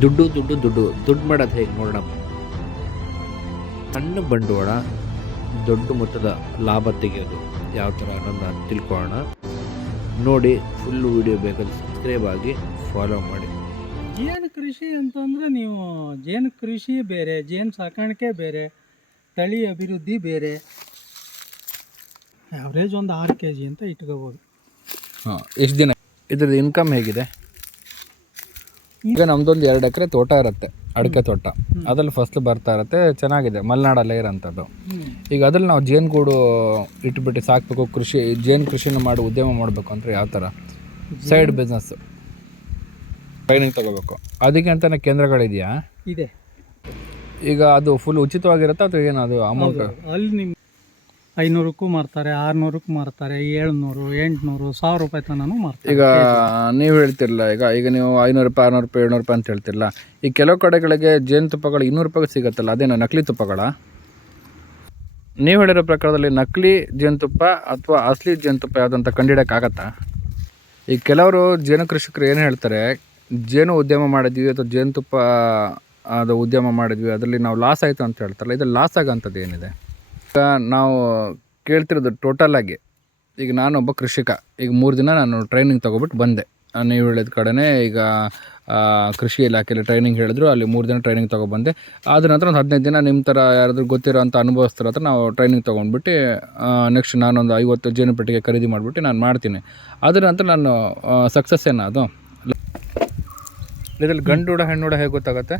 ದುಡ್ಡು ಮಾಡೋದು ಹೇಗೆ ನೋಡೋಣ. ಸಣ್ಣ ಬಂಡವಾಳ ದೊಡ್ಡ ಮೊತ್ತದ ಲಾಭ ತೆಗೆಯೋದು ಯಾವ ಥರ ಅನ್ನೋದನ್ನ ತಿಳ್ಕೊಳ್ಳೋಣ. ನೋಡಿ, ಫುಲ್ಲು ವಿಡಿಯೋ ಬೇಕಾದ್ರೆ ಸಬ್ಸ್ಕ್ರೈಬ್ ಆಗಿ ಫಾಲೋ ಮಾಡಿ. ಜೇನು ಕೃಷಿ ಅಂತಂದರೆ ನೀವು ಜೇನು ಕೃಷಿ ಬೇರೆ, ಜೇನು ಸಾಕಾಣಿಕೆ ಬೇರೆ, ತಳಿ ಅಭಿವೃದ್ಧಿ ಬೇರೆ. ಆವ್ರೇಜ್ ಒಂದು 6 kg ಅಂತ ಇಟ್ಕೋಬೋದು. ಎಷ್ಟು ದಿನ ಇದ್ರದ್ದು ಇನ್ಕಮ್ ಹೇಗಿದೆ? ಈಗ ನಮ್ಮದೊಂದು 2 ಎಕರೆ ತೋಟ ಇರುತ್ತೆ, ಅಡಿಕೆ ತೋಟ. ಅದ್ರಲ್ಲಿ ಫಸ್ಲು ಬರ್ತಾ ಇರುತ್ತೆ, ಚೆನ್ನಾಗಿದೆ, ಮಲೆನಾಡಲ್ಲೇ ಇರೋಂಥದ್ದು. ಈಗ ಅದ್ರಲ್ಲಿ ನಾವು ಜೇನುಗೂಡು ಇಟ್ಬಿಟ್ಟು ಸಾಕಬೇಕು, ಜೇನು ಕೃಷಿನ ಮಾಡಿ ಉದ್ಯಮ ಮಾಡಬೇಕು ಅಂದರೆ ಯಾವ ಥರ ಸೈಡ್ ಬಿಸ್ನೆಸ್ಸು ಟ್ರೈನಿಂಗ್ ತೊಗೋಬೇಕು. ಅದಕ್ಕೆ ಅಂತಲೇ ಕೇಂದ್ರಗಳಿದೆಯಾ? ಇದೆ. ಈಗ ಅದು ಫುಲ್ ಉಚಿತವಾಗಿರುತ್ತಾ ಅಥವಾ ಏನದು ಅಮೌಂಟ್? ಅಲ್ಲಿ ನಿಮ್ಮ 500ಕ್ಕೂ ಮಾರ್ತಾರೆ, 600ಕ್ಕೂ ಮಾರ್ತಾರೆ, 700, 800, 1000 ರೂಪಾಯಿ ತನೂ ಮಾರ್ತಾರೆ. ಈಗ ನೀವು ಹೇಳ್ತಿರಲ್ಲ, ಈಗ ನೀವು 500 ರೂಪಾಯಿ, 600 ರೂಪಾಯಿ, 700 ರೂಪಾಯಿ ಅಂತ ಹೇಳ್ತಿರಲ್ಲ. ಈ ಕೆಲವು ಕಡೆಗಳಿಗೆ ಜೇನುತುಪ್ಪಗಳು 200 ರೂಪಾಯಿಗೆ ಸಿಗುತ್ತಲ್ಲ, ಅದೇನು ನಕಲಿ ತುಪ್ಪಗಳ? ನೀವು ಹೇಳಿರೋ ಪ್ರಕಾರದಲ್ಲಿ ನಕಲಿ ಜೇನುತುಪ್ಪ ಅಥವಾ ಅಸಲಿ ಜೇನುತುಪ್ಪ ಯಾವುದಂತ ಕಂಡುಹಿಡೋಕ್ಕಾಗತ್ತಾ? ಈ ಕೆಲವರು ಜೇನು ಕೃಷಿಕರು ಏನು ಹೇಳ್ತಾರೆ, ಜೇನು ಉದ್ಯಮ ಮಾಡಿದ್ವಿ ಅಥವಾ ಜೇನುತುಪ್ಪ ಅದು ಉದ್ಯಮ ಮಾಡಿದ್ವಿ, ಅದರಲ್ಲಿ ನಾವು ಲಾಸ್ ಆಯಿತು ಅಂತ ಹೇಳ್ತಾರಲ್ಲ, ಇದು ಲಾಸ್ ಆಗೋಂಥದ್ದು ಏನಿದೆ? ಈಗ ನಾವು ಕೇಳ್ತಿರೋದು ಟೋಟಲಾಗಿ, ಈಗ ನಾನೊಬ್ಬ ಕೃಷಿಕ, ಈಗ 3 ದಿನ ನಾನು ಟ್ರೈನಿಂಗ್ ತೊಗೊಬಿಟ್ಟು ಬಂದೆ. ನೀವು ಹೇಳಿದ ಕಡೆನೇ ಈಗ ಕೃಷಿ ಇಲಾಖೆಯಲ್ಲಿ ಟ್ರೈನಿಂಗ್ ಹೇಳಿದ್ರು, ಅಲ್ಲಿ 3 ದಿನ ಟ್ರೈನಿಂಗ್ ತೊಗೊಬಂದೆ. ಆದ ನಂತರ ಒಂದು 15 ದಿನ ನಿಮ್ಮ ಥರ ಯಾರಾದರೂ ಗೊತ್ತಿರೋ ಅಂಥ ಅನುಭವಸ್ಥರ ಹತ್ರ ನಾವು ಟ್ರೈನಿಂಗ್ ತೊಗೊಂಡ್ಬಿಟ್ಟು ನೆಕ್ಸ್ಟ್ ನಾನೊಂದು 50 ಜೇನು ಪೆಟ್ಟಿಗೆ ಖರೀದಿ ಮಾಡಿಬಿಟ್ಟು ನಾನು ಮಾಡ್ತೀನಿ. ಅದರ ನಂತರ ನಾನು ಸಕ್ಸಸ್ ಏನೋ ಅದು. ಇದರಲ್ಲಿ ಗಂಡು ಹೆಣ್ಣು ಹೇಗೆ ಗೊತ್ತಾಗುತ್ತೆ?